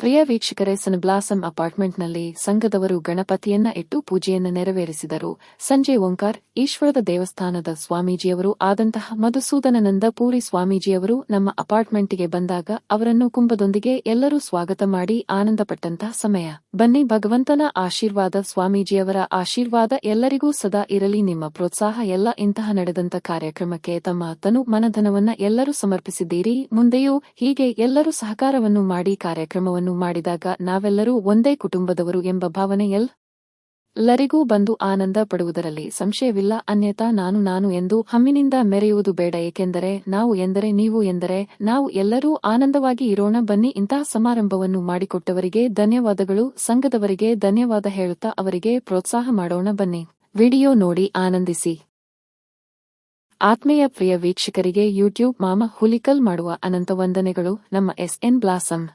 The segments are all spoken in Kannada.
ಪ್ರಿಯ ವೀಕ್ಷಕರೇ, ಸನ್ ಬ್ಲಾಸಮ್ ಅಪಾರ್ಟ್ಮೆಂಟ್ನಲ್ಲಿ ಸಂಘದವರು ಗಣಪತಿಯನ್ನ ಇಟ್ಟು ಪೂಜೆಯನ್ನು ನೆರವೇರಿಸಿದರು. ಸಂಜೆ ಓಂಕಾರ್ ಈಶ್ವರದ ದೇವಸ್ಥಾನದ ಸ್ವಾಮೀಜಿಯವರು ಆದಂತಹ ಮಧುಸೂದನಾನಂದ ಪುರಿ ಸ್ವಾಮೀಜಿಯವರು ನಮ್ಮ ಅಪಾರ್ಟ್ಮೆಂಟಿಗೆ ಬಂದಾಗ ಅವರನ್ನು ಕುಂಭದೊಂದಿಗೆ ಎಲ್ಲರೂ ಸ್ವಾಗತ ಮಾಡಿ ಆನಂದಪಟ್ಟಂತಹ ಸಮಯ. ಬನ್ನಿ, ಭಗವಂತನ ಆಶೀರ್ವಾದ, ಸ್ವಾಮೀಜಿಯವರ ಆಶೀರ್ವಾದ ಎಲ್ಲರಿಗೂ ಸದಾ ಇರಲಿ. ನಿಮ್ಮ ಪ್ರೋತ್ಸಾಹ ಎಲ್ಲ ಇಂತಹ ನಡೆದಂತ ಕಾರ್ಯಕ್ರಮಕ್ಕೆ ತಮ್ಮ ತನು ಮನಧನವನ್ನ ಎಲ್ಲರೂ ಸಮರ್ಪಿಸಿದ್ದೀರಿ. ಮುಂದೆಯೂ ಹೀಗೆ ಎಲ್ಲರೂ ಸಹಕಾರವನ್ನು ಮಾಡಿ ಕಾರ್ಯಕ್ರಮವನ್ನು ಮಾಡಿದಾಗ ನಾವೆಲ್ಲರೂ ಒಂದೇ ಕುಟುಂಬದವರು ಎಂಬ ಭಾವನೆ ಎಲ್ಲರಿಗೂ ಬಂದು ಆನಂದ ಪಡುವುದರಲ್ಲಿ ಸಂಶಯವಿಲ್ಲ. ಅನ್ಯಥಾ ನಾನು ಎಂದು ಹಮ್ಮಿನಿಂದ ಮೆರೆಯುವುದು ಬೇಡ. ಏಕೆಂದರೆ ನಾವು ಎಂದರೆ ನೀವು ಎಂದರೆ ನಾವು ಎಲ್ಲರೂ ಆನಂದವಾಗಿ ಇರೋಣ. ಬನ್ನಿ, ಇಂತಹ ಸಮಾರಂಭವನ್ನು ಮಾಡಿಕೊಟ್ಟವರಿಗೆ ಧನ್ಯವಾದಗಳು, ಸಂಘದವರಿಗೆ ಧನ್ಯವಾದ ಹೇಳುತ್ತಾ ಅವರಿಗೆ ಪ್ರೋತ್ಸಾಹ ಮಾಡೋಣ. ಬನ್ನಿ, ವಿಡಿಯೋ ನೋಡಿ ಆನಂದಿಸಿ. ಆತ್ಮೀಯ ಪ್ರಿಯ ವೀಕ್ಷಕರಿಗೆ ಯೂಟ್ಯೂಬ್ ಮಾಮ ಹುಲಿಕಲ್ ಮಾಡುವ ಅನಂತ ವಂದನೆಗಳು. ನಮ್ಮ SN ಬ್ಲಾಸಮ್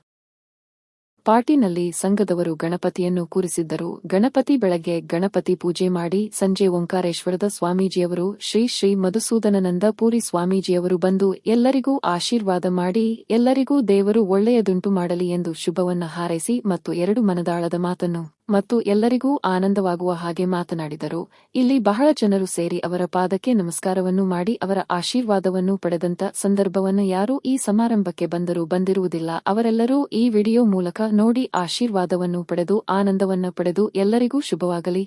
ಪಾರ್ಟಿನಲ್ಲಿ ಸಂಘದವರು ಗಣಪತಿಯನ್ನು ಕೂರಿಸಿದ್ದರು. ಗಣಪತಿ ಬೆಳಗ್ಗೆ ಗಣಪತಿ ಪೂಜೆ ಮಾಡಿ ಸಂಜೆ ಓಂಕಾರೇಶ್ವರದ ಸ್ವಾಮೀಜಿಯವರು ಶ್ರೀ ಮಧುಸೂದನಾನಂದ ಪುರಿ ಸ್ವಾಮೀಜಿಯವರು ಬಂದು ಎಲ್ಲರಿಗೂ ಆಶೀರ್ವಾದ ಮಾಡಿ ಎಲ್ಲರಿಗೂ ದೇವರು ಒಳ್ಳೆಯದುಂಟು ಮಾಡಲಿ ಎಂದು ಶುಭವನ್ನ ಹಾರೈಸಿ ಮತ್ತು 2 ಮನದಾಳದ ಮಾತನ್ನು ಮತ್ತು ಎಲ್ಲರಿಗೂ ಆನಂದವಾಗುವ ಹಾಗೆ ಮಾತನಾಡಿದರು. ಇಲ್ಲಿ ಬಹಳ ಜನರು ಸೇರಿ ಅವರ ಪಾದಕ್ಕೆ ನಮಸ್ಕಾರವನ್ನು ಮಾಡಿ ಅವರ ಆಶೀರ್ವಾದವನ್ನು ಪಡೆದಂತ ಸಂದರ್ಭವನ್ನು ಯಾರೂ ಈ ಸಮಾರಂಭಕ್ಕೆ ಬಂದಿರುವುದಿಲ್ಲ. ಅವರೆಲ್ಲರೂ ಈ ವಿಡಿಯೋ ಮೂಲಕ ನೋಡಿ ಆಶೀರ್ವಾದವನ್ನು ಪಡೆದು ಆನಂದವನ್ನ ಪಡೆದು ಎಲ್ಲರಿಗೂ ಶುಭವಾಗಲಿ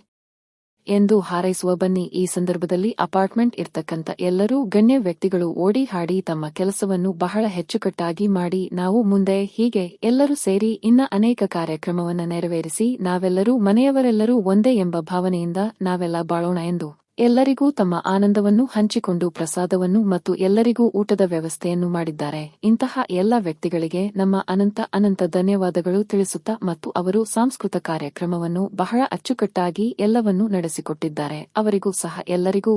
ಎಂದು ಹಾರೈಸುವ. ಬನ್ನಿ, ಈ ಸಂದರ್ಭದಲ್ಲಿ ಅಪಾರ್ಟ್ಮೆಂಟ್ ಇರ್ತಕ್ಕಂಥ ಎಲ್ಲರೂ ಗಣ್ಯ ವ್ಯಕ್ತಿಗಳು ಓಡಿ ಹಾಡಿ ತಮ್ಮ ಕೆಲಸವನ್ನು ಬಹಳ ಹೆಚ್ಚುಕಟ್ಟಾಗಿ ಮಾಡಿ ನಾವು ಮುಂದೆ ಹೀಗೆ ಎಲ್ಲರೂ ಸೇರಿ ಇನ್ನ ಅನೇಕ ಕಾರ್ಯಕ್ರಮವನ್ನು ನೆರವೇರಿಸಿ ನಾವೆಲ್ಲರೂ ಮನೆಯವರೆಲ್ಲರೂ ಒಂದೇ ಎಂಬ ಭಾವನೆಯಿಂದ ನಾವೆಲ್ಲ ಬಾಳೋಣ ಎಂದು ಎಲ್ಲರಿಗೂ ತಮ್ಮ ಆನಂದವನ್ನು ಹಂಚಿಕೊಂಡು ಪ್ರಸಾದವನ್ನು ಮತ್ತು ಎಲ್ಲರಿಗೂ ಊಟದ ವ್ಯವಸ್ಥೆಯನ್ನು ಮಾಡಿದ್ದಾರೆ. ಇಂತಹ ಎಲ್ಲ ವ್ಯಕ್ತಿಗಳಿಗೆ ನಮ್ಮ ಅನಂತ ಧನ್ಯವಾದಗಳು ತಿಳಿಸುತ್ತಾ ಮತ್ತು ಅವರು ಸಾಂಸ್ಕೃತಿಕ ಕಾರ್ಯಕ್ರಮವನ್ನು ಬಹಳ ಅಚ್ಚುಕಟ್ಟಾಗಿ ಎಲ್ಲವನ್ನೂ ನಡೆಸಿಕೊಟ್ಟಿದ್ದಾರೆ. ಅವರಿಗೂ ಸಹ ಎಲ್ಲರಿಗೂ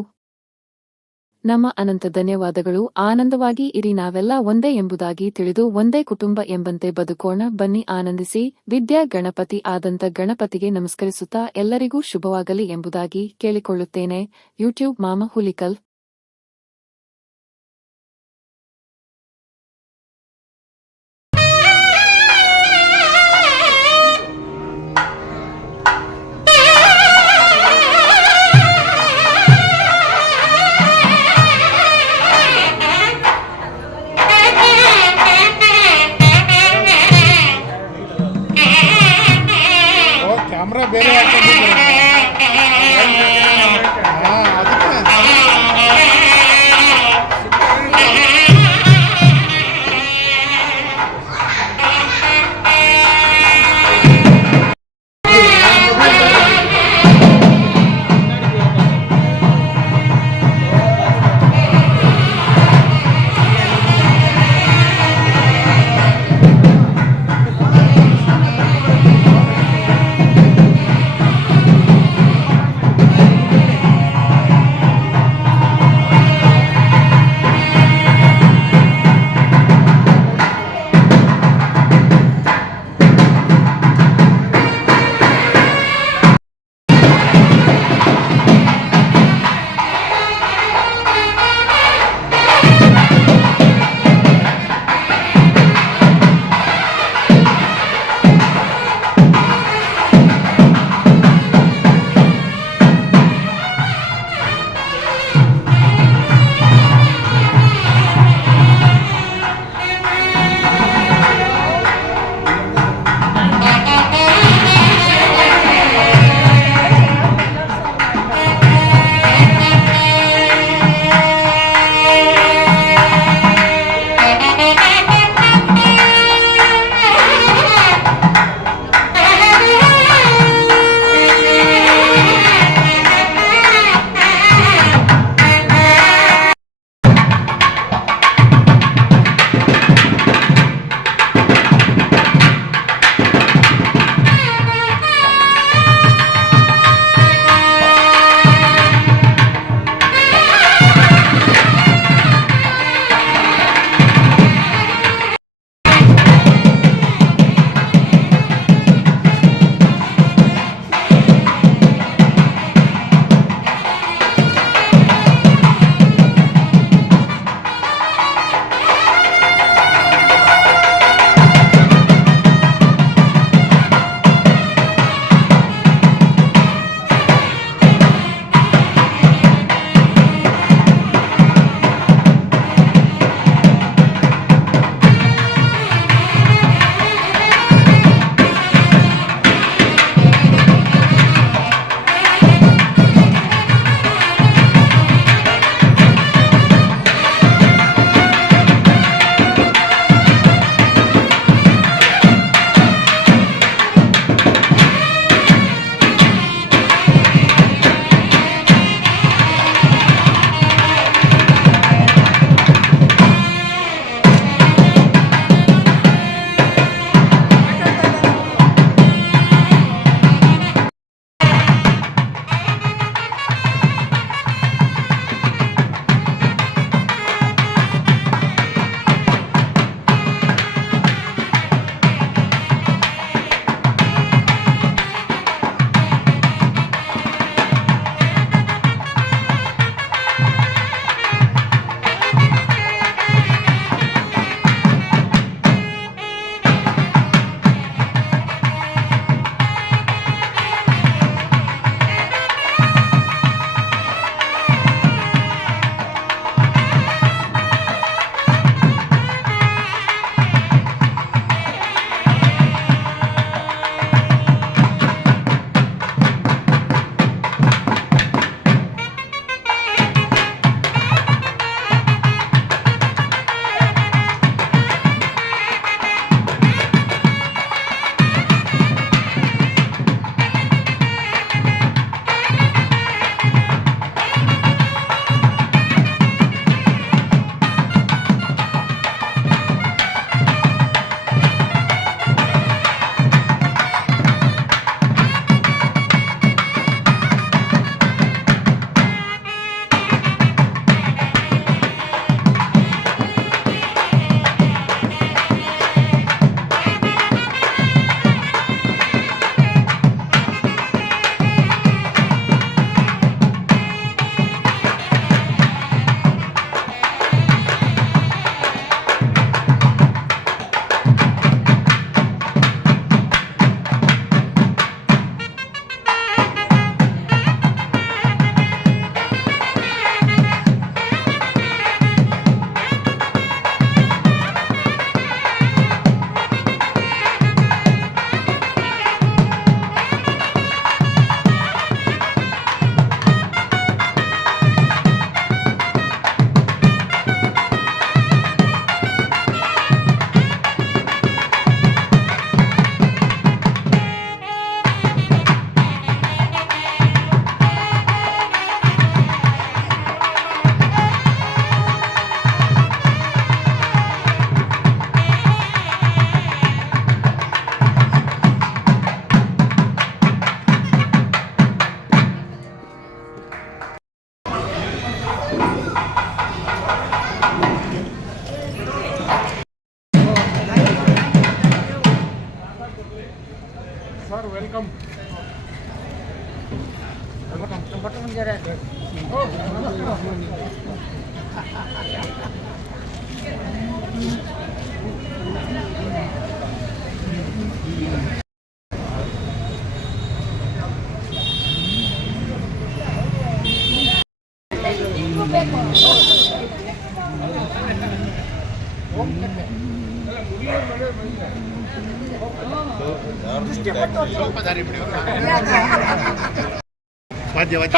ನಮ್ಮ ಅನಂತ ಧನ್ಯವಾದಗಳು. ಆನಂದವಾಗಿ ಇರಿ, ನಾವೆಲ್ಲ ಒಂದೇ ಎಂಬುದಾಗಿ ತಿಳಿದು ಒಂದೇ ಕುಟುಂಬ ಎಂಬಂತೆ ಬದುಕೋಣ. ಬನ್ನಿ, ಆನಂದಿಸಿ. ವಿದ್ಯಾ ಗಣಪತಿ ಆದಂತ ಗಣಪತಿಗೆ ನಮಸ್ಕರಿಸುತ್ತಾ ಎಲ್ಲರಿಗೂ ಶುಭವಾಗಲಿ ಎಂಬುದಾಗಿ ಕೇಳಿಕೊಳ್ಳುತ್ತೇನೆ. ಯೂಟ್ಯೂಬ್ ಮಾಮ ಹುಲಿಕಲ್. ಕ್ಯಾಮ್ರಾ ಬೇರೆ ಸರ್ ವೆಲ್ಕಮ್. ವಾದ್ಯ ವಾದ್ಯ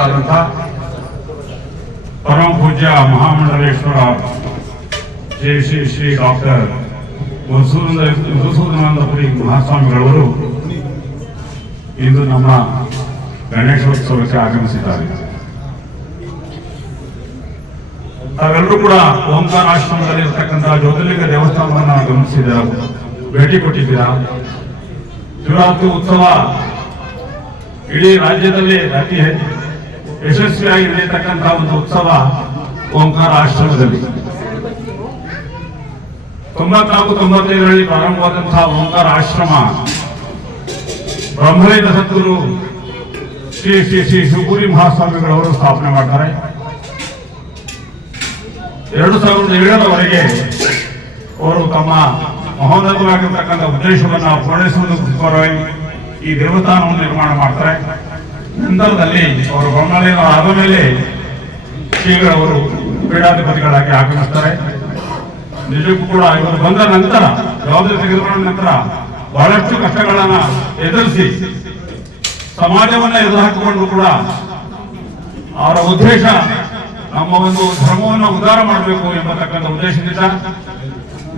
ಶ್ರೀಗಳಾದಂಥ ಪರಮ ಪೂಜ್ಯ ಮಹಾಮಂಡಲೇಶ್ವರ ಶ್ರೀ ಡಾಕ್ಟರ್ ಮಧುಸೂದನಾನಂದಪುರಿ ಮಹಾಸ್ವಾಮಿಗಳವರು ಇಂದು ನಮ್ಮ ಗಣೇಶೋತ್ಸವಕ್ಕೆ ಆಗಮಿಸಿದ್ದಾರೆ. ತಾವೆಲ್ಲರೂ ಕೂಡ ಓಂಕಾರ ಆಶ್ರಮದಲ್ಲಿ ಇರತಕ್ಕಂತಹ ಜ್ಯೋತಿರ್ಲಿಂಗ ದೇವಸ್ಥಾನವನ್ನು ಗಮನಿಸಿದ್ದೀರಾ, ಭೇಟಿ ಕೊಟ್ಟಿದ್ದೀರಾ. ಶಿವರಾತ್ರಿ ಉತ್ಸವ ಇಡೀ ರಾಜ್ಯದಲ್ಲಿ ಅತಿ ಯಶಸ್ವಿಯಾಗಿ ನಡೆಯತಕ್ಕಂತಹ ಒಂದು ಉತ್ಸವ ಓಂಕಾರ ಆಶ್ರಮದಲ್ಲಿ 94-95ರಲ್ಲಿ ಪ್ರಾರಂಭವಾದಂತಹ ಓಂಕಾರ ಆಶ್ರಮ ಬ್ರಹ್ಮಲಿಂಗ ಸದ್ಗುರು ಶ್ರೀ ಶ್ರೀ ಶ್ರೀ ಶಿವಪುರಿ ಮಹಾಸ್ವಾಮಿಗಳವರು ಸ್ಥಾಪನೆ ಮಾಡ್ತಾರೆ. 2007ರವರೆಗೆ ಅವರು ತಮ್ಮ ಮಹೋನ್ನತವಾಗಿರ್ತಕ್ಕಂಥ ಉದ್ದೇಶವನ್ನು ಪೂರೈಸುವುದಕ್ಕೋಸ್ಕರ ಈ ದೇವಸ್ಥಾನವನ್ನು ನಿರ್ಮಾಣ ಮಾಡ್ತಾರೆ. ನಂತರದಲ್ಲಿ ಅವರು ಬ್ರಹ್ಮಲಿಂಗ ಆದ ಮೇಲೆ ಶ್ರೀಗಳವರು ಪೀಠಾಧಿಪತಿಗಳಾಗಿ ಆಗಮಿಸ್ತಾರೆ. ನಿಜಕ್ಕೂ ಕೂಡ ಇವರು ಬಂದ ನಂತರ ಜವಾಬ್ದಾರಿ ತೆಗೆದುಕೊಂಡ ನಂತರ ಬಹಳಷ್ಟು ಕಷ್ಟಗಳನ್ನ ಎದುರಿಸಿ ಸಮಾಜವನ್ನ ಎದುರು ಹಾಕಿಕೊಂಡು ಕೂಡ ಅವರ ಉದ್ದೇಶ ನಮ್ಮ ಒಂದು ಧರ್ಮವನ್ನು ಉದ್ಧಾರ ಮಾಡಬೇಕು ಎಂಬತಕ್ಕಂಥ ಉದ್ದೇಶದಿಂದ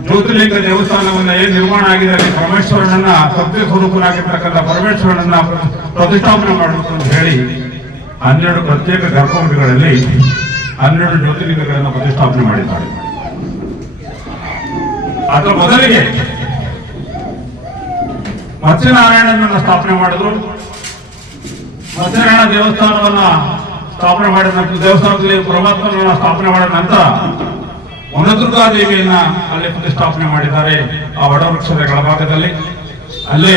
ಜ್ಯೋತಿರ್ಲಿಂಗ ದೇವಸ್ಥಾನವನ್ನ ಏನ್ ನಿರ್ಮಾಣ ಆಗಿದೆ ಅಲ್ಲಿ ಪರಮೇಶ್ವರನನ್ನ ಸತ್ಯ ಸ್ವರೂಪನಾಗಿರ್ತಕ್ಕಂಥ ಪರಮೇಶ್ವರನನ್ನ ಪ್ರತಿಷ್ಠಾಪನೆ ಮಾಡಬೇಕು ಅಂತ ಹೇಳಿ 12 ಪ್ರತ್ಯೇಕ ಗರ್ಭಗುಡಿಗಳಲ್ಲಿ 12 ಜ್ಯೋತಿರ್ಲಿಂಗಗಳನ್ನು ಪ್ರತಿಷ್ಠಾಪನೆ ಮಾಡಿದ್ದಾರೆ. ಅದರ ಮೊದಲಿಗೆ ಮತ್ಸ್ಯನಾರಾಯಣನನ್ನ ಸ್ಥಾಪನೆ ಮಾಡಿದ್ರು. ಮತ್ಸ್ಯನಾರಾಯಣ ದೇವಸ್ಥಾನವನ್ನ ಸ್ಥಾಪನೆ ಮಾಡಿದ ನಂತರ ದೇವಸ್ಥಾನದಲ್ಲಿ ಪರಮಾತ್ಮನನ್ನ ಸ್ಥಾಪನೆ ಮಾಡಿದ ನಂತರ ವನದುರ್ಗಾದೇವಿಯನ್ನ ಅಲ್ಲಿ ಪ್ರತಿಷ್ಠಾಪನೆ ಮಾಡಿದ್ದಾರೆ. ಆ ವಟವೃಕ್ಷದ ಕೆಳಭಾಗದಲ್ಲಿ ಅಲ್ಲೇ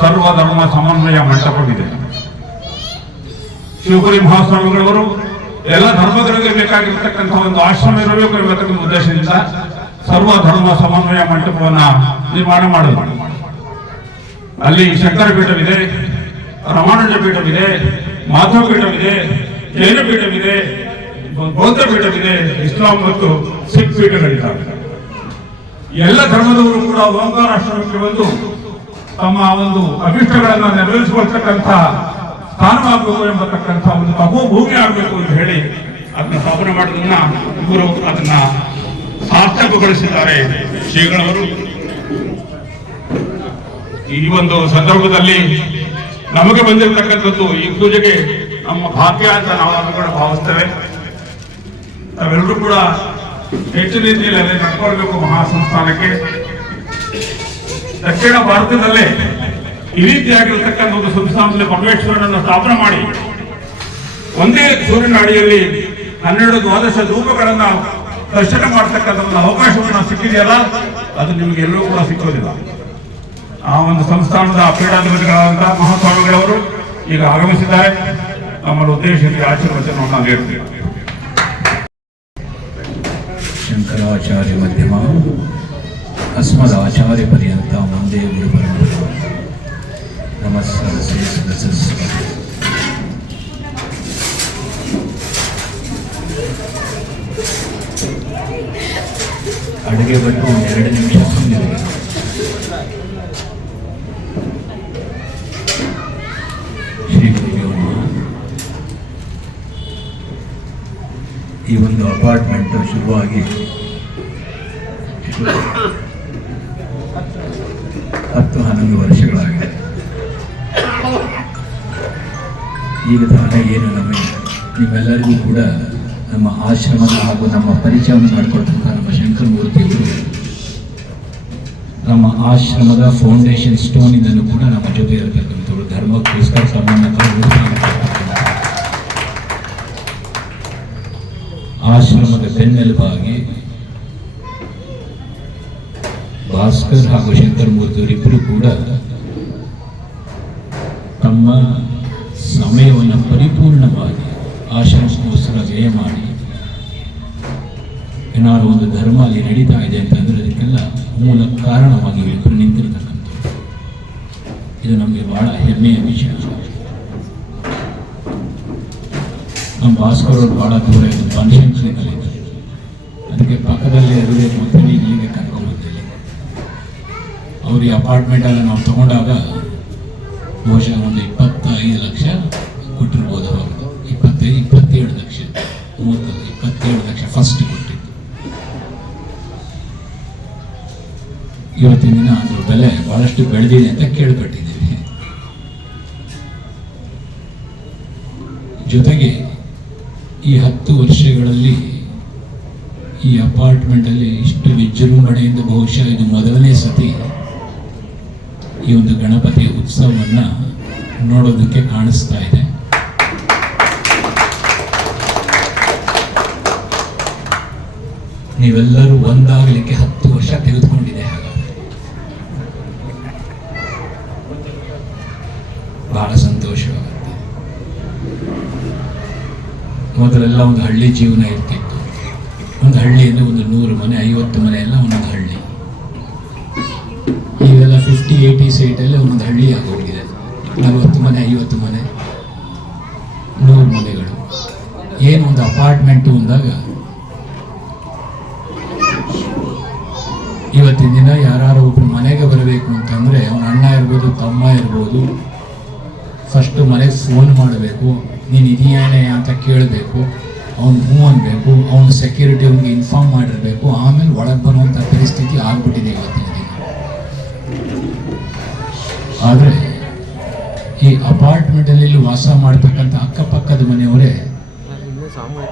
ಸರ್ವ ಧರ್ಮ ಸಮನ್ವಯ ಮಂಟಪವಿದೆ. ಶಿವಪುರಿ ಮಹಾಸ್ವಾಮಿಗಳವರು ಎಲ್ಲ ಧರ್ಮಗಳಿಗೆ ಬೇಕಾಗಿರ್ತಕ್ಕಂಥ ಒಂದು ಆಶ್ರಮ ಇರಬೇಕು ಎಂಬತಕ್ಕಂಥ ಉದ್ದೇಶದಿಂದ ಸರ್ವ ಧರ್ಮ ಸಮನ್ವಯ ಮಂಟಪವನ್ನ ನಿರ್ಮಾಣ ಮಾಡಿದ್ರು. ಅಲ್ಲಿ ಶಂಕರ ಪೀಠವಿದೆ, ರಮಾನುಜ ಪೀಠವಿದೆ, ಮಾಧವ ಪೀಠವಿದೆ, ಜೈನ ಪೀಠವಿದೆ, ಬೌದ್ಧ ಪೀಠವಿದೆ, ಇಸ್ಲಾಂ ಮತ್ತು ಸಿಖ್ ಪೀಠಗಳಿದ್ದಾವೆ. ಎಲ್ಲ ಧರ್ಮದವರು ಕೂಡ ಓಂಕಾರ ಆಶ್ರಮಕ್ಕೆ ಬಂದು ತಮ್ಮ ಒಂದು ಅಭಿಷ್ಟಗಳನ್ನು ನೆರವೇರಿಸಿಕೊಳ್ತಕ್ಕಂಥ ಸ್ಥಾನವಾಗಬೇಕು ಎಂಬತಕ್ಕಂಥ ಒಂದು ತಪೋ ಭೂಮಿ ಆಗಬೇಕು ಅಂತ ಹೇಳಿ ಅದನ್ನ ಸ್ಥಾಪನೆ ಮಾಡಿದನ್ನ ಇವರು ಅದನ್ನ ಸಾರ್ಥಕಗೊಳಿಸಿದ್ದಾರೆ ಶ್ರೀಗಳವರು. ಈ ಒಂದು ಸಂದರ್ಭದಲ್ಲಿ ನಮಗೆ ಬಂದಿರತಕ್ಕಂಥದ್ದು ಈ ಪೂಜೆಗೆ ನಮ್ಮ ಭಾಗ್ಯ ಅಂತ ನಾವು ಭಾವಿಸ್ತೇವೆ. ತಾವೆಲ್ಲರೂ ಕೂಡ ಹೆಚ್ಚಿನ ರೀತಿಯಲ್ಲಿ ಅದೇ ನಡ್ಕೊಳ್ಬೇಕು. ಮಹಾಸಂಸ್ಥಾನಕ್ಕೆ ದಕ್ಷಿಣ ಭಾರತದಲ್ಲೇ ಈ ರೀತಿಯಾಗಿರ್ತಕ್ಕಂಥ ಒಂದು ಸಂಸ್ಥಾನದಲ್ಲಿ ಪರಮೇಶ್ವರನನ್ನು ಸ್ಥಾಪನೆ ಮಾಡಿ ಒಂದೇ ಸೂರ್ಯನ ಅಡಿಯಲ್ಲಿ 12-12 ಧೂಪಗಳನ್ನ ದರ್ಶನ ಮಾಡತಕ್ಕಂಥ ಒಂದು ಅವಕಾಶವನ್ನು ಸಿಕ್ಕಿದೆಯಲ್ಲ, ಅದು ನಿಮಗೆ ಎಲ್ಲರೂ ಕೂಡ ಸಿಕ್ಕೋದಿಲ್ಲ. ಆ ಒಂದು ಸಂಸ್ಥಾನದ ಪೀಠಾಧಿಪತಿಗಳಾದಂತಹ ಮಹಾಸ್ವಾಮಿಗಳವರು ಈಗ ಆಗಮಿಸಿದ್ದಾರೆ. ನಮ್ಮನ್ನು ಉದ್ದೇಶಿಸಿ ಆಶೀರ್ವಚನವನ್ನು ನೀಡುತ್ತೇವೆ. ಶಂಕರಾಚಾರ್ಯ ಮಧ್ಯಮ ಅಸ್ಮದಾಚಾರ್ಯ ಪರ್ಯಂತ ಒಂದೇ ಗುರು ಪರಂಪರೆ. ನಮಸ್ಕಾರ. ಅಡುಗೆ ಬಿಟ್ಟು 2 ನಿಮಿಷ ಸುಮ್ಮನೆ ಶ್ರೀ ಗುರುದೇವ. ಈ ಒಂದು ಅಪಾರ್ಟ್ಮೆಂಟ್ ಶುರುವಾಗಿ 10-11 ವರ್ಷಗಳಾಗಿದೆ. ಈಗ ತಾನೇ ಏನು ನಿಮ್ಮೆಲ್ಲರಿಗೂ ಕೂಡ ನಮ್ಮ ಆಶ್ರಮದ ಹಾಗೂ ನಮ್ಮ ಪರಿಚಯವನ್ನು ಮಾಡಿಕೊಟ್ಟಂಥ ನಮ್ಮ ಶಂಕರಮೂರ್ತಿಯವರು ನಮ್ಮ ಆಶ್ರಮದ ಫೌಂಡೇಶನ್ ಸ್ಟೋನ್ ಇದನ್ನು ಕೂಡ ನಮ್ಮ ಜೊತೆ ಇರತಕ್ಕಂಥವ್ರು ಧರ್ಮಕ್ಕೋಸ್ಕರ ತಮ್ಮನ್ನ ಆಶ್ರಮದ ಬೆನ್ನೆಲುಬಾಗಿ ಭಾಸ್ಕರ್ ಹಾಗೂ ಶಂಕರಮೂರ್ತಿಯವರಿಬ್ಬರು ಕೂಡ ತಮ್ಮ ಸಮಯವನ್ನು ಪರಿಪೂರ್ಣವಾಗಿ ಆಶ್ರಮಕ್ಕೋಸ್ಕರ ವ್ಯಯ ಮಾಡಿ ಏನಾದ್ರು ಒಂದು ಧರ್ಮ ಅಲ್ಲಿ ನಡೀತಾ ಇದೆ ಅಂತಂದ್ರೆ ಅದಕ್ಕೆಲ್ಲ ಮೂಲ ಕಾರಣವಾಗಿ ಇಬ್ಬರು ನಿಂತಿರ್ತಕ್ಕಂಥದ್ದು. ಇದು ನಮಗೆ ಬಹಳ ಹೆಮ್ಮೆಯ ವಿಷಯ. ನಮ್ಮ ಭಾಸ್ಕರ್ ಅವರು ಬಹಳ ದೂರ ಇದೆ, ಬನಶಂಕರಿನಲ್ಲಿದ್ದಾರೆ. ಅದಕ್ಕೆ ಪಕ್ಕದಲ್ಲೇ ಇರಬೇಕು ಅಂತೇಳಿ ಇಲ್ಲಿಗೆ ಕರ್ಕೊಂಡ್ಬಂದಿಲ್ಲ. ಅವ್ರ ಈ ಅಪಾರ್ಟ್ಮೆಂಟಲ್ಲಿ ನಾವು ತಗೊಂಡಾಗ ಬಹುಶಃ ಒಂದು 25 ಲಕ್ಷ ಕೊಟ್ಟಿರ್ಬೋದು. 25 ಮತ್ತೆ 27 ಲಕ್ಷ, 27 ಲಕ್ಷ ಫಸ್ಟ್ ಕೊಟ್ಟಿದ್ದು. ಇವತ್ತಿನ ದಿನ ಅದ್ರ ಬೆಲೆ ಬಹಳಷ್ಟು ಬೆಳೆದಿದೆ ಅಂತ ಕೇಳ್ಪಟ್ಟಿದ್ದೀವಿ. ಜೊತೆಗೆ ಈ 10 ವರ್ಷಗಳಲ್ಲಿ ಈ ಅಪಾರ್ಟ್ಮೆಂಟಲ್ಲಿ ಇಷ್ಟು ವಿಜೃಂಭಣೆಯಿಂದ ಬಹುಶಃ ಇದು ಮೊದಲನೇ ಸತಿ ಈ ಒಂದು ಗಣಪತಿ ಉತ್ಸವವನ್ನು ನೋಡೋದಕ್ಕೆ ಕಾಣಿಸ್ತಾ ಇದೆ. ನೀವೆಲ್ಲರೂ ಒಂದಾಗಲಿಕ್ಕೆ 10 ವರ್ಷ ತೆಗೆದುಕೊಂಡಿದೆ. ಹಾಗಾದ್ರೆ ಬಹಳ ಸಂತೋಷವಾಗುತ್ತೆ. ಮೊದಲೆಲ್ಲ ಒಂದು ಹಳ್ಳಿ ಜೀವನ ಇರ್ತಿತ್ತು. ಒಂದು ಹಳ್ಳಿಯಲ್ಲಿ ಒಂದು 100 ಮನೆ, 50 ಮನೆ ಎಲ್ಲ ಒಂದೊಂದು ಹಳ್ಳಿ. ಈಗೆಲ್ಲ 50-80 ಸೈಟಲ್ಲಿ ಒಂದೊಂದು ಹಳ್ಳಿ ಆಗೋಗಿದೆ. 40 ಮನೆ, 50 ಮನೆ, 100 ಮನೆಗಳು. ಏನು ಒಂದು ಅಪಾರ್ಟ್ಮೆಂಟು ಅಂದಾಗ ಇವತ್ತಿನ ದಿನ ಯಾರು ಒಬ್ರು ಮನೆಗೆ ಬರಬೇಕು ಅಂತಂದರೆ ಅವನ ಅಣ್ಣ ಇರ್ಬೋದು, ತಮ್ಮ ಇರ್ಬೋದು, ಫಸ್ಟು ಮನೆಗೆ ಫೋನ್ ಮಾಡಬೇಕು, ನೀನು ಇದೆಯೇನೆ ಅಂತ ಕೇಳಬೇಕು, ಅವ್ನು ಹ್ಞೂ ಅನ್ಬೇಕು, ಅವನು ಸೆಕ್ಯೂರಿಟಿ ಅವ್ನಿಗೆ ಇನ್ಫಾರ್ಮ್ ಮಾಡಿರಬೇಕು, ಆಮೇಲೆ ಒಳಗೆ ಬರುವಂಥ ಪರಿಸ್ಥಿತಿ ಆಗ್ಬಿಟ್ಟಿದೆ ಇವತ್ತಿನ ದಿನ. ಆದರೆ ಈ ಅಪಾರ್ಟ್ಮೆಂಟಲ್ಲಿ ವಾಸ ಮಾಡ್ತಕ್ಕಂಥ ಅಕ್ಕಪಕ್ಕದ ಮನೆಯವರೇ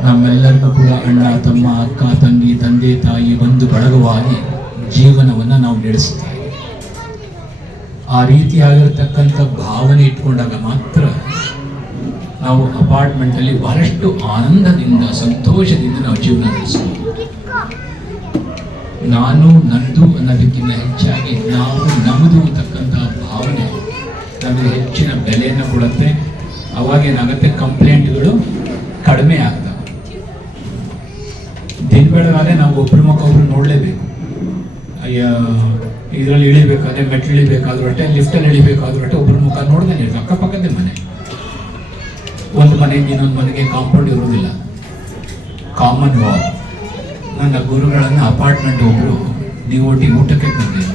ನಮ್ಮೆಲ್ಲರಿಗೂ ಕೂಡ ಅಣ್ಣ, ತಮ್ಮ, ಅಕ್ಕ, ತಂಗಿ, ತಂದೆ, ತಾಯಿ, ಬಂಧು ಬಳಗವಾಗಿ ಜೀವನವನ್ನು ನಾವು ನಡೆಸ್ತೀವಿ. ಆ ರೀತಿಯಾಗಿರ್ತಕ್ಕಂಥ ಭಾವನೆ ಇಟ್ಕೊಂಡಾಗ ಮಾತ್ರ ನಾವು ಅಪಾರ್ಟ್ಮೆಂಟಲ್ಲಿ ಬಹಳಷ್ಟು ಆನಂದದಿಂದ, ಸಂತೋಷದಿಂದ ನಾವು ಜೀವನ ನಡೆಸ್ಬೋದು. ನಾನು ನಂದು ಅನ್ನೋದಕ್ಕಿಂತ ಹೆಚ್ಚಾಗಿ ನಾವು ನಮ್ಮದು ಅಂತಕ್ಕಂಥ ಭಾವನೆ ನಮಗೆ ಹೆಚ್ಚಿನ ಬೆಲೆಯನ್ನು ಕೊಡುತ್ತೆ. ಅವಾಗೇನಾಗುತ್ತೆ, ಕಂಪ್ಲೇಂಟ್ಗಳು ಕಡಿಮೆ ಆಗ್ತವೆ. ದಿನ ಬೆಳಗಾದ್ರೆ ನಾವು ಒಬ್ಬರ ಮುಖ ಒಬ್ರು ನೋಡಲೇಬೇಕು. ಅಯ್ಯ, ಇದರಲ್ಲಿ ಇಳಿಬೇಕಾದ್ರೆ, ಮೆಟ್ಲು ಇಳಿಬೇಕಾದ್ರೂ ಅಷ್ಟೇ, ಲಿಫ್ಟಲ್ಲಿ ಇಳಿಬೇಕಾದ್ರೂ ಅಷ್ಟೇ ಒಬ್ಬರ ಮುಖ ನೋಡ್ದೇನೆ ಇರ್ತದೆ. ಅಕ್ಕಪಕ್ಕದೇ ಮನೆ, ಒಂದು ಮನೆಯಿಂದ ಇನ್ನೊಂದು ಮನೆಗೆ ಕಾಂಪೌಂಡ್ ಇರೋದಿಲ್ಲ, ಕಾಮನ್ ವಾಲ್. ನನ್ನ ಗುರುಗಳನ್ನು ಅಪಾರ್ಟ್ಮೆಂಟ್ ಒಬ್ಬರು ಡಿಒಟಿ ಊಟಕ್ಕೆ ಬಂದಿಲ್ಲ.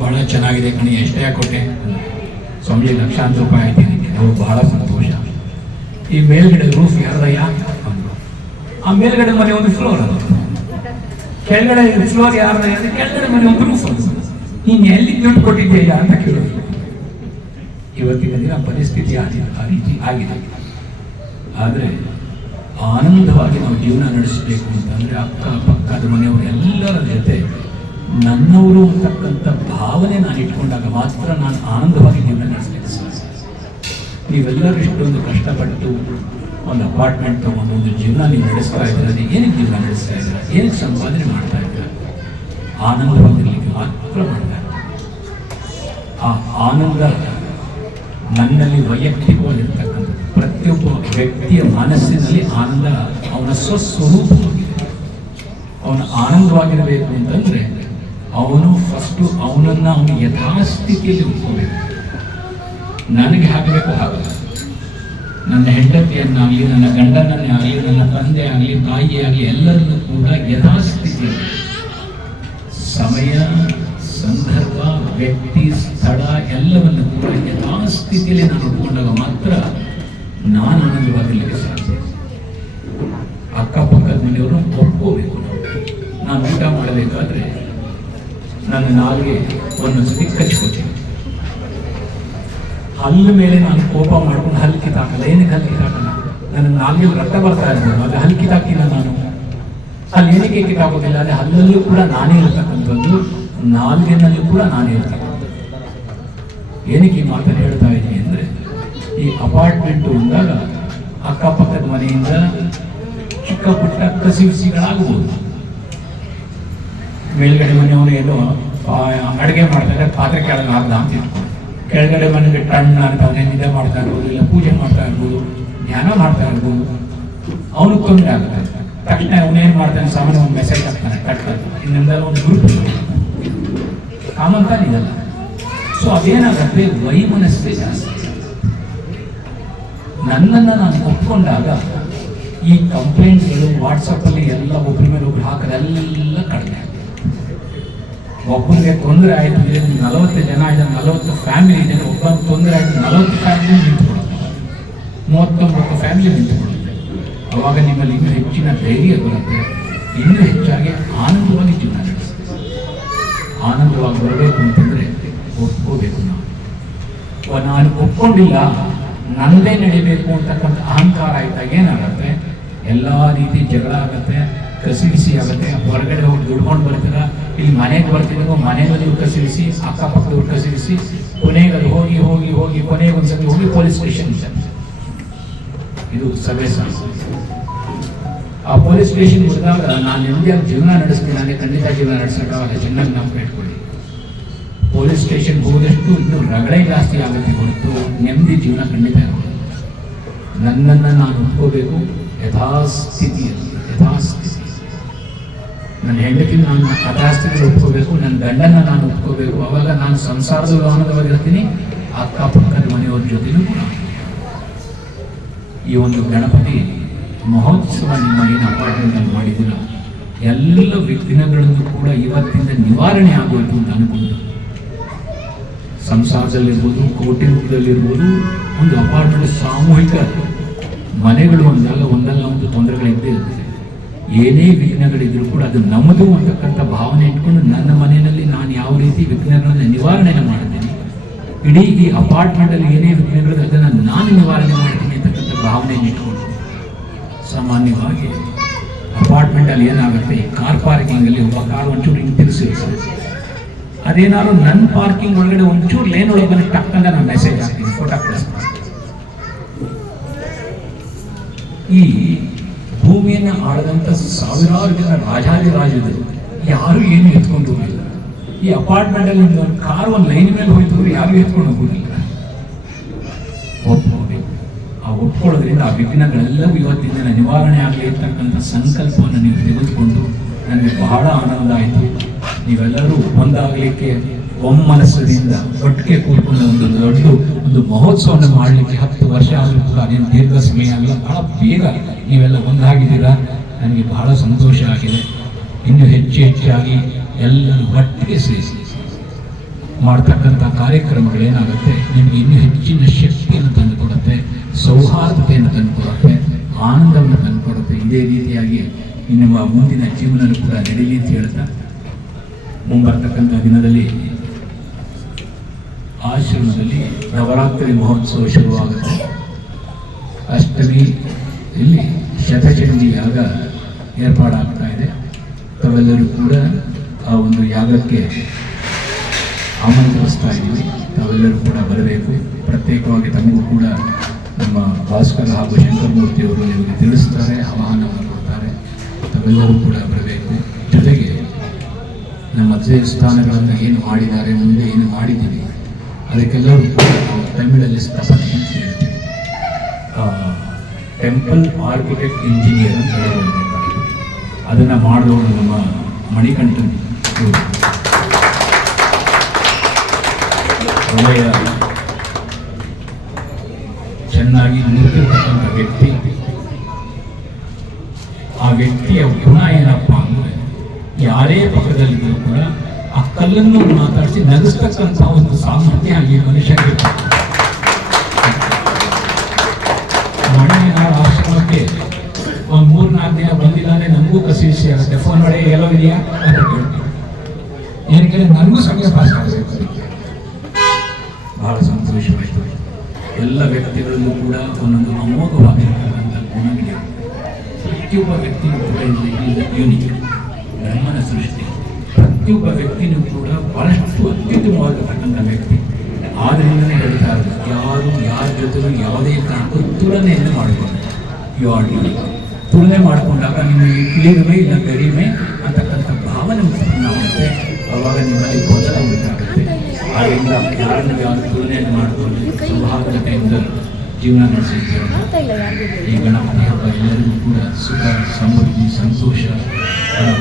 ಬಹಳ ಚೆನ್ನಾಗಿದೆ ಕಣಿ, ಎಷ್ಟೇ ಕೊಟ್ಟೆ? ಸ್ವಾಮೀಜಿ ಲಕ್ಷಾಂತರ ರೂಪಾಯಿ ಆಯ್ತು ನಿಮಗೆ. ನಾವು ಬಹಳ ಸಂತೋಷ. ಈ ಮೇಲ್ಗಡೆ ರೂಫ್ ಯಾರ್ದಯ್ಯ ಅಂದರು. ಆ ಮೇಲ್ಗಡೆ ಮನೆ ಒಂದು ಫ್ಲೋರ್, ಅದು ಕೆಳಗಡೆ ಫ್ಲೋರ್ ಯಾರ್ದಯ್ಯ ಅಂದರೆ ಕೆಳಗಡೆ ಮನೆ ಒಂದು ರೂಫ್. ನೀನು ಎಲ್ಲಿ ದುಡ್ಡು ಕೊಟ್ಟಿದ್ದೀಯಾ ಅಂತ ಕೇಳೋದು. ಇವತ್ತಿನ ದಿನ ಪರಿಸ್ಥಿತಿ ಆ ರೀತಿ ಆಗಿದೆ. ಆದರೆ ಆನಂದವಾಗಿ ನಾವು ಜೀವನ ನಡೆಸಬೇಕು ಅಂತಂದರೆ ಅಕ್ಕಪಕ್ಕದ ಮನೆಯವರು ಎಲ್ಲರ ಜೊತೆ ನನ್ನವರು ಅಂತಕ್ಕಂಥ ಭಾವನೆ ನಾನು ಇಟ್ಕೊಂಡಾಗ ಮಾತ್ರ ನಾನು ಆನಂದವಾಗಿ ಜೀವನ ನಡೆಸಲಿಕ್ಕೆ ಸಾಧ್ಯ. ನೀವೆಲ್ಲರೂ ಇಷ್ಟೊಂದು ಕಷ್ಟಪಟ್ಟು ಒಂದು ಅಪಾರ್ಟ್ಮೆಂಟ್ ತಗೊಂಡು ಒಂದು ಜೀವನ ನೀವು ನಡೆಸ್ತಾ ಇದ್ದೀರ. ಏನಕ್ಕೆ ಜೀವನ ನಡೆಸ್ತಾ ಇದ್ದೀರ? ಏನಕ್ಕೆ ಸಂಪಾದನೆ ಮಾಡ್ತಾ ಇದ್ದೀರ? ಆನಂದವಾಗಿರಲಿಕ್ಕೆ ಮಾತ್ರ ಮಾಡ್ತಾ ಇದ್ದಾರೆ. ಆ ಆನಂದ ನನ್ನಲ್ಲಿ ವೈಯಕ್ತಿಕವಾಗಿರ್ತಕ್ಕಂಥ ಪ್ರತಿಯೊಬ್ಬ ವ್ಯಕ್ತಿಯ ಮನಸ್ಸಿನಲ್ಲಿ ಆನಂದ ಅವನ ಸ್ವಸ್ವರೂಪವಾಗಿದೆ. ಅವನು ಆನಂದವಾಗಿರಬೇಕು ಅಂತಂದರೆ ಅವನು ಫಸ್ಟು ಅವನನ್ನು ಅವನು ಯಥಾಸ್ಥಿತಿಯಲ್ಲಿ ಉಟ್ಕೋಬೇಕು. ನನಗೆ ಹಾಕಬೇಕು ಹಾಗಲ್ಲ. ನನ್ನ ಹೆಂಡತಿಯನ್ನಾಗಲಿ, ನನ್ನ ಗಂಡನನ್ನೇ ಆಗಲಿ, ನನ್ನ ತಂದೆ ಆಗಲಿ, ತಾಯಿ ಆಗಲಿ, ಎಲ್ಲರನ್ನೂ ಕೂಡ ಯಥಾಸ್ಥಿತಿಯಲ್ಲಿ, ಸಮಯ, ಸಂದರ್ಭ, ವ್ಯಕ್ತಿ, ಸ್ಥಳ ಎಲ್ಲವನ್ನು ಕೂಡ ಯಥಾಸ್ಥಿತಿಯಲ್ಲಿ ನಾನು ಉಟ್ಕೊಂಡಾಗ ಮಾತ್ರ ನಾನು ಆನಂದವಾಗಿರಲಿಕ್ಕೆ ಸಾಧ್ಯ. ಅಕ್ಕಪಕ್ಕದ ಮನೆಯವರು ಒಪ್ಕೋಬೇಕು. ನಾನು ಊಟ ಮಾಡಬೇಕಾದ್ರೆ ನನ್ನ ನಾಲ್ಗೆ ಒಂದೊಂದ್ಸತಿ ಕಚ್ಕೋತೀನಿ. ಹಲ್ಲು ಮೇಲೆ ನಾನು ಕೋಪ ಮಾಡ್ಕೊಂಡು ಹಲ್ಲು ಕಿತ್ತಾಕಲ್ಲ. ಏನಕ್ಕೆ ಹಲ್ಲು ಕಿತ್ತಾಕಲ್ಲ? ನನ್ನ ನಾಲ್ಗೆ ರಕ್ತ ಬರ್ತಾ ಇರ್ಬೋದು, ಅದು ಹಲ್ಲು ಕಿತ್ತಾಕಿಲ್ಲ ನಾನು. ಅಲ್ಲಿ ಏನಕ್ಕೆ ಕಿತ್ತಾಕೋದಿಲ್ಲ? ಅದೇ ಹಲ್ಲಲ್ಲೂ ಕೂಡ ನಾನೇ ಇರ್ತಕ್ಕಂಥದ್ದು, ನಾಲ್ಗೆನಲ್ಲೂ ಕೂಡ ನಾನೇ ಇರ್ತಕ್ಕಂಥದ್ದು. ಏನಕ್ಕೆ ಈ ಮಾತನ್ನು ಹೇಳ್ತಾ ಇದ್ದೀನಿ ಅಂದರೆ, ಈ ಅಪಾರ್ಟ್ಮೆಂಟು ಅಂದಾಗ ಅಕ್ಕಪಕ್ಕದ ಮನೆಯಿಂದ ಚಿಕ್ಕ ಪುಟ್ಟ ಕಸಿವಿಸಿಗಳಾಗಬಹುದು. ಮೇಲ್ಗಡೆ ಮನೆಯವರು ಏನೋ ಅಡುಗೆ ಮಾಡ್ತಾರೆ, ಪಾತ್ರೆ ಕೆಳಗೆ ಹಾಕ್ದ ಅಂತ ಇಟ್ಕೊಂಡು, ಕೆಳಗಡೆ ಮನೆಗೆ ಟಣ್ಣ ಅಂತ ಅವನೇ ನಿದ್ದೆ ಮಾಡ್ತಾ ಇರ್ಬೋದು, ಇಲ್ಲ ಪೂಜೆ ಮಾಡ್ತಾ ಇರ್ಬೋದು, ಧ್ಯಾನ ಮಾಡ್ತಾ ಇರ್ಬೋದು. ಅವನಿಗೆ ತೊಂದರೆ ಆಗುತ್ತೆ. ತಕ್ಷಣ ಅವನೇನು ಮಾಡ್ತಾನೆ, ಸಾಮಾನ್ಯ ಒಂದು ಮೆಸೇಜ್ ಹಾಕ್ತಾನೆ, ಕಟ್ಟಾಗಿ ಇನ್ನೊಂದೆಲ್ಲ ಒಂದು ಗ್ರೂಪ್ ಕಾಮಂತಾನೆ ಇದಲ್ಲ. ಸೊ ಅದೇನಾಗುತ್ತೆ, ವೈಮನಸ್ಸೇ ಜಾಸ್ತಿ. ನನ್ನನ್ನು ನಾನು ಒಪ್ಕೊಂಡಾಗ ಈ ಕಂಪ್ಲೇಂಟ್ಗಳು ವಾಟ್ಸಪ್ಪಲ್ಲಿ ಎಲ್ಲ ಒಬ್ಬರ ಮೇಲೆ ಒಬ್ರು ಹಾಕೋದೆಲ್ಲ ಕಡಿಮೆ ಆಗುತ್ತೆ. ಒಬ್ಬನಿಗೆ ತೊಂದರೆ ಆಯಿತು ಅಂದರೆ 40 ಜನ ಇದ್ದಾರೆ, 40 ಫ್ಯಾಮಿಲಿ ಇದೆ, ಒಬ್ಬನಿಗೆ ತೊಂದರೆ ಆಯಿತು 40 ಫ್ಯಾಮಿಲಿ ನಿಂತ್ಕೊಳ್ಳೋದು. 39 ಫ್ಯಾಮಿಲಿ ನಿಂತುಕೊಳ್ಳುತ್ತೆ. ಅವಾಗ ನಿಮ್ಮಲ್ಲಿ ಇನ್ನೂ ಹೆಚ್ಚಿನ ಧೈರ್ಯ ಬರುತ್ತೆ, ಇನ್ನೂ ಹೆಚ್ಚಾಗಿ ಆನಂದವಾಗಿ ಜೀವನ ನಡೆಸುತ್ತೆ. ಆನಂದವಾಗಿ ಬರಬೇಕು ಅಂತಂದರೆ ಒಪ್ಕೋಬೇಕು. ನಾನು ಒಪ್ಕೊಂಡಿಲ್ಲ, ನನ್ನದೇ ನಡಿಬೇಕು ಅಂತಕ್ಕಂಥ ಅಹಂಕಾರ ಆಯ್ತಾಗ ಏನಾಗುತ್ತೆ, ಎಲ್ಲ ರೀತಿ ಜಗಳ ಆಗುತ್ತೆ, ಕಸಿವಿಸಿ ಆಗುತ್ತೆ. ಹೊರಗಡೆ ಹೋಗಿ ದುಡ್ಕೊಂಡು ಬರ್ತೀರ, ಇಲ್ಲಿ ಮನೆಗೆ ಬರ್ತಿದ್ರು ಮನೆಯಲ್ಲಿ ಕಸಿವಿಸಿ, ಅಕ್ಕಪಕ್ಕದವ್ರು ಕಸಿವಿಸಿ, ಕೊನೆಗೆ ಅದು ಹೋಗಿ ಹೋಗಿ ಹೋಗಿ ಕೊನೆಗೆ ಒಂದ್ಸತಿ ಹೋಗಿ ಪೊಲೀಸ್ ಸ್ಟೇಷನ್. ಇದು ಸಭೆ ಆ ಪೊಲೀಸ್ ಸ್ಟೇಷನ್ ಹೋದಾಗ ನಾನು ನೆಮ್ಮದಿಯಾಗಿ ಜೀವನ ನಡೆಸ್ತೀನಿ, ನಾನೇ ಖಂಡಿತ ಜೀವನ ನಡೆಸೋಕ್ಕಾಗಲ್ಲ. ಚೆನ್ನಾಗಿ ನಾವು ಇಟ್ಕೊಳ್ಳಿ. ಪೊಲೀಸ್ ಸ್ಟೇಷನ್ ಹೋದಷ್ಟು ಇನ್ನು ರಗಳೆ ಜಾಸ್ತಿ ಆಗುತ್ತೆ ಹೊರತು ನೆಮ್ಮದಿ ಜೀವನ ಖಂಡಿತ ಇರೋದು. ನನ್ನನ್ನು ನಾನು ಒಪ್ಕೋಬೇಕು ಯಥಾಸ್ಥಿತಿಯಲ್ಲಿ, ಯಥಾಸ್ಥಿತಿ. ನನ್ನ ಹೆಂಡತಿನ ನಾನು ಯಥಾಸ್ಥಿತಿಯಲ್ಲಿ ಒಪ್ಕೋಬೇಕು, ನನ್ನ ಗಂಡನ ನಾನು ಒಪ್ಕೋಬೇಕು. ಅವಾಗ ನಾನು ಸಂಸಾರದ ಆನಂದವಾಗಿರ್ತೀನಿ, ಅಕ್ಕಪಕ್ಕದ ಮನೆಯವ್ರ ಜೊತೆನೂ ಕೂಡ. ಈ ಒಂದು ಗಣಪತಿ ಮಹೋತ್ಸವ ನಿಮ್ಮ ಏನು ಅಪಾರ್ಟ್ಮೆಂಟಲ್ಲಿ ಮಾಡಿದ್ದೀರ, ಎಲ್ಲ ವಿಘ್ನಗಳನ್ನು ಕೂಡ ಇವತ್ತಿಂದ ನಿವಾರಣೆ ಆಗೋಯ್ತು ಅಂತ ಅನ್ಕೊಂಡು, ಸಂಸಾರದಲ್ಲಿರ್ಬೋದು, ಕೌಟುಂಬಿಕದಲ್ಲಿರ್ಬೋದು, ಒಂದು ಅಪಾರ್ಟ್ಮೆಂಟ್ ಸಾಮೂಹಿಕ ಮನೆಗಳು ಒಂದಲ್ಲ ಒಂದು ತೊಂದರೆಗಳಿದ್ದೇ ಇರುತ್ತೆ. ಏನೇ ವಿಘ್ನಗಳಿದ್ರೂ ಕೂಡ ಅದು ನಮ್ಮದು ಅಂತಕ್ಕಂಥ ಭಾವನೆ ಇಟ್ಕೊಂಡು ನನ್ನ ಮನೆಯಲ್ಲಿ ನಾನು ಯಾವ ರೀತಿ ವಿಘ್ನಗಳನ್ನು ನಿವಾರಣೆ ಮಾಡ್ತೀನಿ, ಇಡೀ ಈ ಅಪಾರ್ಟ್ಮೆಂಟಲ್ಲಿ ಏನೇ ವಿಘ್ನಗಳು ಅದನ್ನು ನಾನು ನಿವಾರಣೆ ಮಾಡ್ತೀನಿ ಅಂತಕ್ಕಂಥ ಭಾವನೆಯನ್ನು ಇಟ್ಕೊಂಡು, ಸಾಮಾನ್ಯವಾಗಿ ಅಪಾರ್ಟ್ಮೆಂಟಲ್ಲಿ ಏನಾಗುತ್ತೆ, ಈ ಕಾರ್ ಪಾರ್ಕಿಂಗಲ್ಲಿ ಒಬ್ಬ ಕಾರ್ ಒಂಚೂರು ಹಿಂಗೆ ತಿರುಗಿಸಿರ್ತದೆ, ಅದೇನಾದ್ರು ನನ್ನ ಪಾರ್ಕಿಂಗ್ ಒಳಗಡೆ ಒಂಚೂರು ಲೇನ್ ಒಳಗೆ ಬಂದು ಟಕ್ಕಂತ ನಾನು ಮೆಸೇಜ್ ಹಾಕ್ತೀನಿ, ಫೋಟೋ ಕಳಿಸ್ತೀನಿ. ಈ ಭೂಮಿಯನ್ನು ಆಳದಂಥ ಸಾವಿರಾರು ಜನ ರಾಜಾದಿರಾಜರು ಯಾರು ಏನು ಎತ್ಕೊಂಡು ಹೋಗಿಲ್ಲ. ಈ ಅಪಾರ್ಟ್ಮೆಂಟಲ್ಲಿ ಒಂದು ಕಾರ್ ಒಂದು ಲೈನ್ ಮೇಲೆ ಹೋಯ್ತು ಯಾರು ಎತ್ಕೊಂಡು ಹೋಗೋದಿಲ್ಲ. ಒಪ್ಕೋಬೇಕು. ಆ ಒಪ್ಕೊಳ್ಳೋದ್ರಿಂದ ಆ ವಿಘ್ನಗಳೆಲ್ಲವೂ ಇವತ್ತಿನ ನಿವಾರಣೆ ಆಗಲಿ ಇರ್ತಕ್ಕಂಥ ಸಂಕಲ್ಪವನ್ನು ನೀವು ತೆಗೆದುಕೊಂಡು ನನಗೆ ಬಹಳ ಆನಂದ ಆಯಿತು. ನೀವೆಲ್ಲರೂ ಒಂದಾಗಲಿಕ್ಕೆ ಒಮ್ಮನಸ್ಸಿನಿಂದ ಒಟ್ಟಿಗೆ ಕೂತ್ಕೊಂಡು ಒಂದು ಮಹೋತ್ಸವವನ್ನು ಮಾಡಲಿಕ್ಕೆ 10 ವರ್ಷ ಆದರೂ ಕೂಡ ಅದೇನು ದೀರ್ಘ ಸಮಯ ಆಗಲ್ಲ, ಬಹಳ ಬೇಗ ನೀವೆಲ್ಲ ಒಂದಾಗಿದ್ದೀರಾ. ನನಗೆ ಬಹಳ ಸಂತೋಷ ಆಗಿದೆ. ಇನ್ನೂ ಹೆಚ್ಚಾಗಿ ಎಲ್ಲರೂ ಒಟ್ಟಿಗೆ ಸೇರಿಸಿ ಮಾಡ್ತಕ್ಕಂಥ ಕಾರ್ಯಕ್ರಮಗಳೇನಾಗುತ್ತೆ, ನಿಮಗೆ ಇನ್ನೂ ಹೆಚ್ಚಿನ ಶಕ್ತಿಯನ್ನು ತಂದುಕೊಡುತ್ತೆ, ಸೌಹಾರ್ದತೆಯನ್ನು ತಂದುಕೊಡುತ್ತೆ, ಆನಂದವನ್ನು ತಂದುಕೊಡುತ್ತೆ. ಇದೇ ರೀತಿಯಾಗಿ ನಿಮ್ಮ ಮುಂದಿನ ಜೀವನ ಕೂಡ ನಡೀಲಿ ಅಂತ ಹೇಳ್ತಾ, ಮುಂಬರ್ತಕ್ಕಂಥ ದಿನದಲ್ಲಿ ಆಶ್ರಮದಲ್ಲಿ ನವರಾತ್ರಿ ಮಹೋತ್ಸವ ಶುರುವಾಗುತ್ತೆ. ಅಷ್ಟಮಿ ಇಲ್ಲಿ ಶತಚಂಡಿ ಯಾಗ ಏರ್ಪಾಡಾಗ್ತಾ ಇದೆ. ತಾವೆಲ್ಲರೂ ಕೂಡ ಆ ಒಂದು ಯಾಗಕ್ಕೆ ಆಮಂತ್ರಿಸ್ತಾ ಇದ್ದೀವಿ. ತಾವೆಲ್ಲರೂ ಕೂಡ ಬರಬೇಕು. ಪ್ರತ್ಯೇಕವಾಗಿ ತಮಗೂ ಕೂಡ ನಮ್ಮ ಭಾಸ್ಕರ ಹಾಗೂ ಶಂಕರಮೂರ್ತಿಯವರು ನಿಮಗೆ ತಿಳಿಸ್ತಾರೆ, ಆಹ್ವಾನವನ್ನು ಕೊಡ್ತಾರೆ. ತಾವೆಲ್ಲರೂ ಕೂಡ ಬರಬೇಕು. ಜೊತೆಗೆ ನಮ್ಮ ದೇವಸ್ಥಾನಗಳನ್ನು ಏನು ಮಾಡಿದ್ದಾರೆ, ಮುಂದೆ ಏನು ಮಾಡಿದ್ದೀವಿ, ಅದಕ್ಕೆಲ್ಲರೂ ಕೂಡ ನಾವು ತಮಿಳಲ್ಲಿ ಸ್ಥಾಪನೆ ಅಂತ ಹೇಳ್ತೀವಿ. ಟೆಂಪಲ್ ಆರ್ಕಿಟೆಕ್ಟ್ ಇಂಜಿನಿಯರ್ ಅಂತ ಹೇಳಬೇಕಾಗುತ್ತೆ. ಅದನ್ನು ಮಾಡಿದವರು ನಮ್ಮ ಮಣಿಕಂಠನ್ ಒಳ್ಳೆಯ ಚೆನ್ನಾಗಿ ನಿಂತಿರ್ತಕ್ಕಂಥ ವ್ಯಕ್ತಿ. ಆ ವ್ಯಕ್ತಿಯ ಗುಣ ಏನಪ್ಪ ಅಂದರೆ, ಯಾರೇ ಪಕ್ಕದಲ್ಲಿದ್ದರೂ ಕೂಡ ಆ ಕಲ್ಲನ್ನು ಮಾತಾಡಿಸಿ ನಗಿಸ್ತಕ್ಕಂಥ ಒಂದು ಸಾಮರ್ಥ್ಯ ಈ ಮನುಷ್ಯರಿಗೆ. ಮಣಿನಾಡ ಆಶ್ರಮಕ್ಕೆ ಒಂದು 3-4 ದಿನ ಬಂದಿದ್ದಾನೆ, ನಮಗೂ ಕಸಿವಿಸಿ ಆಗುತ್ತೆ. ಫೋನ್ ಮಾಡಿ ಎಲ್ಲೋ ಇದೆಯಾ ಅಂತ ಕೇಳ್ತೀವಿ. ಏನಕ್ಕೆ ನನಗೂ ಸಮಯ ಪಾಸ್ ಆಗಬೇಕು. ಅದಕ್ಕೆ ಬಹಳ ಸಂತೋಷವಾಯಿತು. ಎಲ್ಲ ವ್ಯಕ್ತಿಗಳಲ್ಲೂ ಕೂಡ ಒಂದೊಂದು ಅಮೋಘವಾಗಿರ್ತಕ್ಕಂಥ ಗುಣಗಳಿವೆ. ಪ್ರತಿಯೊಬ್ಬ ವ್ಯಕ್ತಿಯೂ ಕೂಡ ಯೂನಿಕ್, ಬ್ರಹ್ಮನ ಸೃಷ್ಟಿ. ಪ್ರತಿಯೊಬ್ಬ ವ್ಯಕ್ತಿಯೂ ಕೂಡ ಬಹಳಷ್ಟು ಅತ್ಯುತ್ತಮವಾಗಿರ್ತಕ್ಕಂಥ ವ್ಯಕ್ತಿ. ಆದ್ದರಿಂದಲೇ ಹೇಳ್ತಾ ಇರೋದು, ಯಾರು ಯಾರ ಜೊತೆಲೂ ಯಾವುದೇ ಕಾರಣಕ್ಕೂ ತುಲನೆಯನ್ನು ಮಾಡಿಕೊಂಡು, ತುಲನೆ ಮಾಡಿಕೊಂಡಾಗ ನಿಮಗೆ ಕೀಳುಮೆ ಇಲ್ಲ ಗರಿಮೆ ಅಂತಕ್ಕಂಥ ಭಾವನೆ ಉತ್ಪನ್ನವಾಗುತ್ತೆ. ಅವಾಗ ನಿಮ್ಮಲ್ಲಿ ಗೊಂದಲ ಉಂಟಾಗುತ್ತೆ. ಆದ್ದರಿಂದ ಯಾರನ್ನು ಯಾರು ತುಲನೆಯನ್ನು ಮಾಡಿಕೊಂಡು ಸೌಹಾರ್ದತೆಯಿಂದ ಜೀವನ ನಡೆಸಿದ್ದೇವೆ. ಈ ಗಣಪತಿ ಹಬ್ಬ ಎಲ್ಲರಿಗೂ ಕೂಡ ಸುಖ, ಸಮೃದ್ಧಿ, ಸಂತೋಷ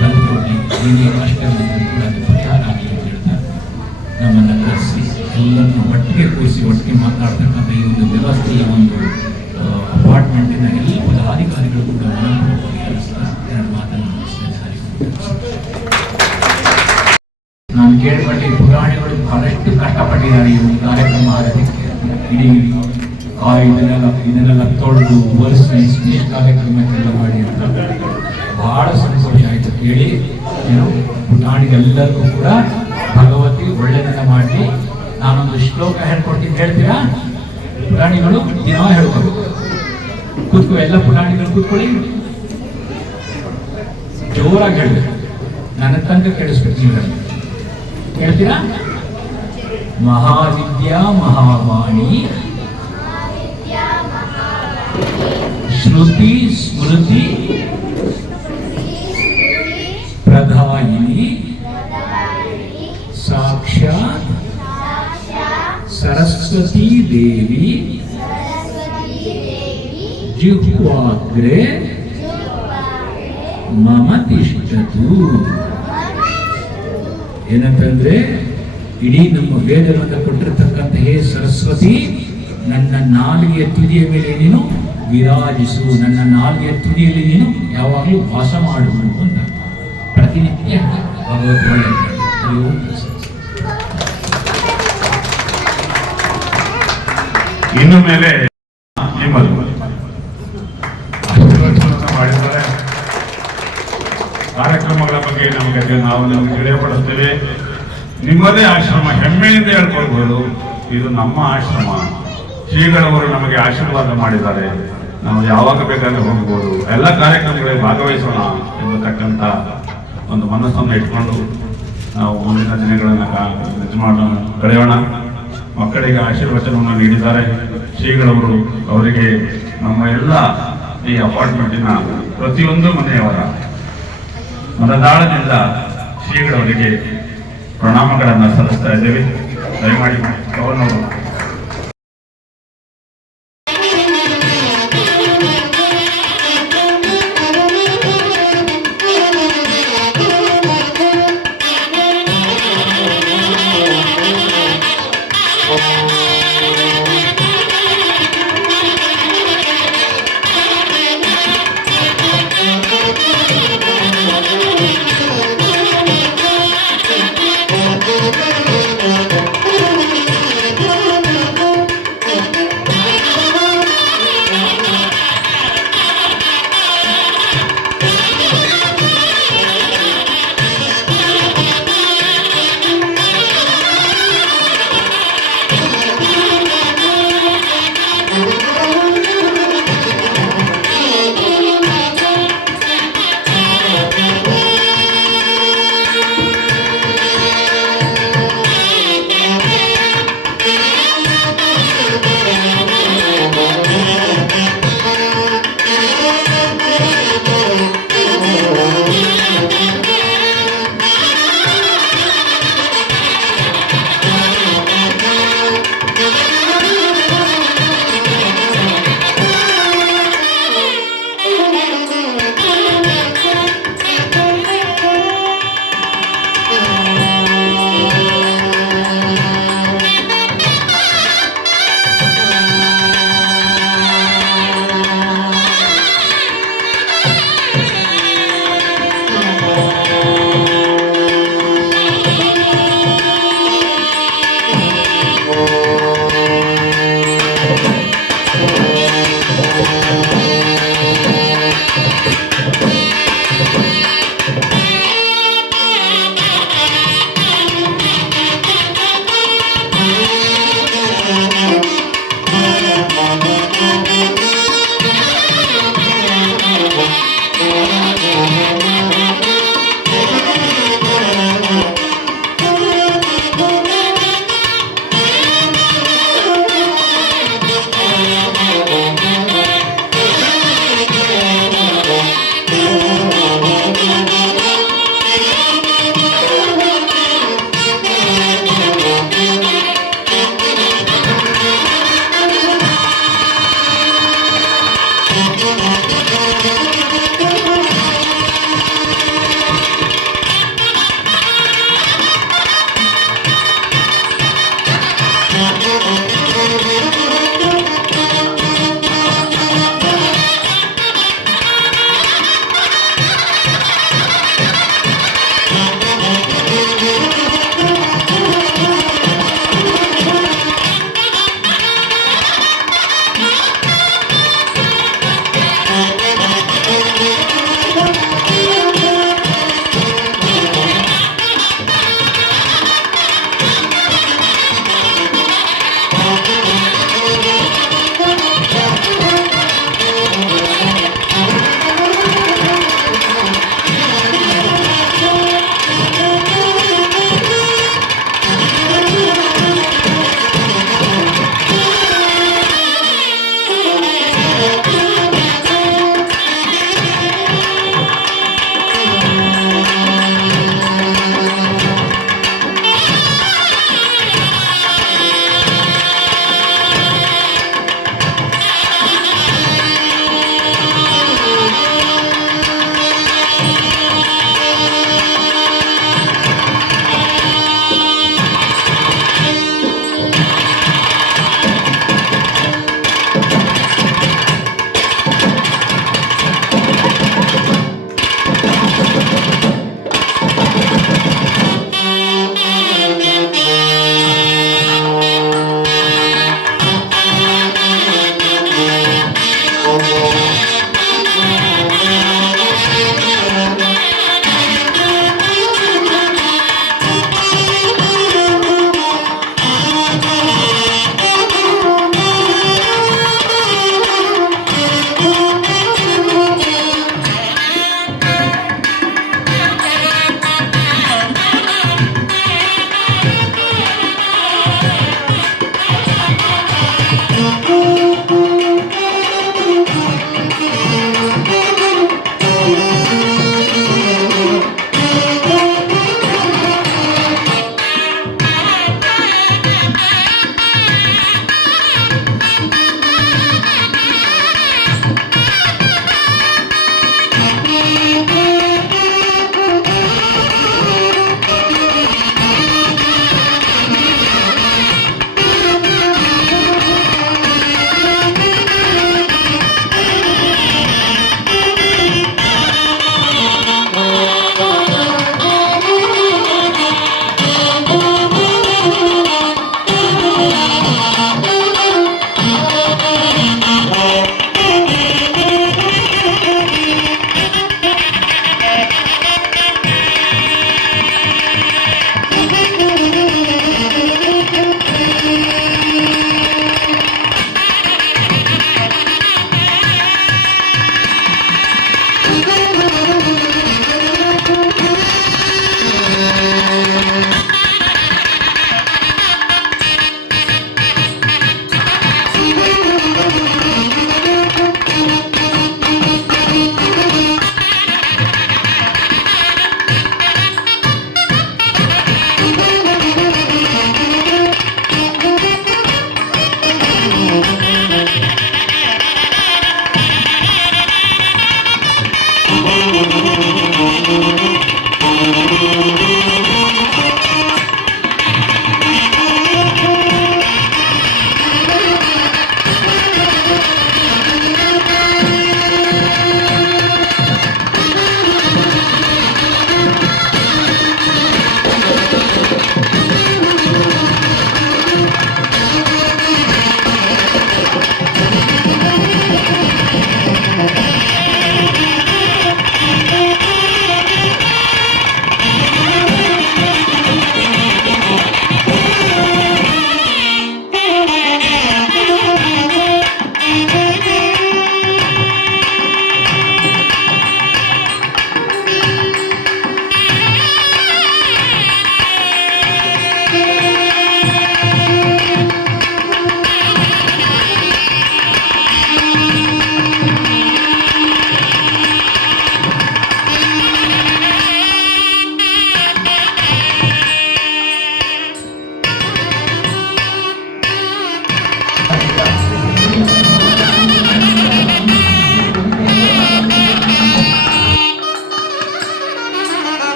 ತಂದುಕೊಡಿ. ಏನೇ ಕಷ್ಟಗಳಿದ್ದರೂ ಕೂಡ ಅದು ಪರಿಹಾರ ಆಗಲಿ ಅಂತ ಹೇಳ್ತಾ ನಮ್ಮನ್ನು ಕರೆಸಿ ಎಲ್ಲರನ್ನು ಒಟ್ಟಿಗೆ ಕೂರಿಸಿ ಒಟ್ಟಿಗೆ ಮಾತನಾಡ್ತಕ್ಕಂಥ ಈ ಒಂದು ವ್ಯವಸ್ಥೆಯ ಒಂದು ಅಪಾರ್ಟ್ಮೆಂಟಿನ ಎಲ್ಲ ಪದಾಧಿಕಾರಿಗಳು ಕೂಡ ಮನಪೂರ್ವಕವಾಗಿ ಹೇಳಿಸ್ತಾ 2 ಮಾತನ್ನು ಮುಗಿಸ್ತೇನೆ. ನಾನು ಕೇಳ್ಪಟ್ಟೆ ಪುರಾಣಿಗಳು ಬಹಳಷ್ಟು ಕಷ್ಟಪಟ್ಟಿದ್ದಾರೆ ಈ ಒಂದು ಕಾರ್ಯಕ್ರಮ ಆಗೋದಕ್ಕೆ. ಇಡೀ ಇದನ್ನೆಲ್ಲ ತೊಳೆದು ಒರೆಸಿ ಸ್ಟೇಜ್ ಕಾರ್ಯಕ್ರಮಕ್ಕೆಲ್ಲ ಮಾಡಿ ಅಂತ ಬಹಳ ಸಂತೋಷ ಆಯಿತು ಕೇಳಿ. ಏನು ಪುಟಾಣಿಗೆಲ್ಲರಿಗೂ ಕೂಡ ಭಗವತಿ ಒಳ್ಳೆಯದನ್ನ ಮಾಡಿ. ನಾನೊಂದು ಶ್ಲೋಕ ಹೇಳ್ಕೊಡ್ತೀನಿ, ಹೇಳ್ತೀರಾ? ಪುಟಾಣಿಗಳು ದಿನ ಹೇಳ್ಕೊಬೇಕು. ಕೂತ್ಕೊ, ಎಲ್ಲ ಪುಟಾಣಿಗಳು ಕೂತ್ಕೊಳ್ಳಿ, ಜೋರಾಗಿ ಹೇಳ್ಬೇಕು, ನನ್ನ ತನಕ ಕೇಳಿಸ್ಬೇಕು. ನೀವು ಹೇಳ್ತೀರಾ? ಮಹಾವಿದ್ಯಾ ಮಹಾವಾಣಿ ಶ್ರುತಿ ಸ್ಮೃತಿ ಪ್ರಧಾಯಿನಿ ಸಾಕ್ಷಾತ್ ಸರಸ್ವತಿ ದೇವಿ ಜಿಹ್ವಾಗ್ರೆ ಮಮ ತಿಷ್ಠತು. ಏನಂತಂದ್ರೆ, ಇಡೀ ನಮ್ಮ ವೇದವನ್ನು ಕೊಟ್ಟಿರತಕ್ಕಂಥ ಹೇ ಸರಸ್ವತಿ, ನನ್ನ ನಾಲಿಗೆಯ ತುದಿಯ ಮೇಲೆ ನೀನು ವಿರಾಜಿಸು, ನನ್ನ ನಾಲಿಗೆಯ ತುದಿಯಲ್ಲಿ ನೀನು ಯಾವಾಗಲೂ ವಾಸ ಮಾಡುವುದು ಅಂತ ಪ್ರತಿನಿತ್ಯ ಭಗವತ್ ಒಳ್ಳೆಯ. ಇನ್ನು ಮೇಲೆ ನಿಮ್ಮದು ಮಾಡಿದ್ದಾರೆ. ಕಾರ್ಯಕ್ರಮಗಳ ಬಗ್ಗೆ ನಮಗೆ ತಿಳಿಯಪಡಿಸ್ತೇವೆ. ನಿಮ್ಮದೇ ಆಶ್ರಮ, ಹೆಮ್ಮೆಯಿಂದ ಹೇಳ್ಕೊಳ್ಬಹುದು, ಇದು ನಮ್ಮ ಆಶ್ರಮ. ಶ್ರೀಗಳವರು ನಮಗೆ ಆಶೀರ್ವಾದ ಮಾಡಿದ್ದಾರೆ, ನಾವು ಯಾವಾಗ ಬೇಕಾದ್ರೆ ಹೋಗ್ಬೋದು, ಎಲ್ಲ ಕಾರ್ಯಕ್ರಮಗಳಿಗೆ ಭಾಗವಹಿಸೋಣ ಎಂಬತಕ್ಕಂಥ ಒಂದು ಮನಸ್ಸನ್ನು ಇಟ್ಕೊಂಡು ನಾವು ಮುಂದಿನ ದಿನಗಳನ್ನು ಕಳೆಯೋಣ. ಮಕ್ಕಳಿಗೆ ಆಶೀರ್ವಚನವನ್ನು ನೀಡಿದ್ದಾರೆ ಶ್ರೀಗಳವರು. ಅವರಿಗೆ ನಮ್ಮ ಎಲ್ಲ ಈ ಅಪಾರ್ಟ್ಮೆಂಟಿನ ಪ್ರತಿಯೊಂದು ಮನೆಯವರ ಮನದಾಳದಿಂದ ಶ್ರೀಗಳವರಿಗೆ ಪ್ರಣಾಮಗಳನ್ನು ಸಲ್ಲಿಸ್ತಾ ಇದ್ದೇವೆ. ದಯಮಾಡಿ ಗೌರವರು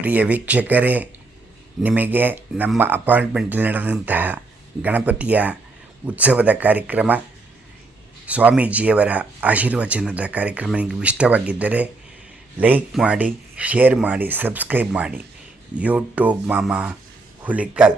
ಪ್ರಿಯ ವೀಕ್ಷಕರೇ, ನಿಮಗೆ ನಮ್ಮ ಅಪಾರ್ಟ್ಮೆಂಟಲ್ಲಿ ನಡೆದಂತಹ ಗಣಪತಿಯ ಉತ್ಸವದ ಕಾರ್ಯಕ್ರಮ, ಸ್ವಾಮೀಜಿಯವರ ಆಶೀರ್ವಚನದ ಕಾರ್ಯಕ್ರಮ ನಿಮಗೆ ಇಷ್ಟವಾಗಿದ್ದರೆ ಲೈಕ್ ಮಾಡಿ, ಶೇರ್ ಮಾಡಿ, ಸಬ್ಸ್ಕ್ರೈಬ್ ಮಾಡಿ. ಯೂಟ್ಯೂಬ್ ಮಾಮ ಹುಲಿಕಲ್.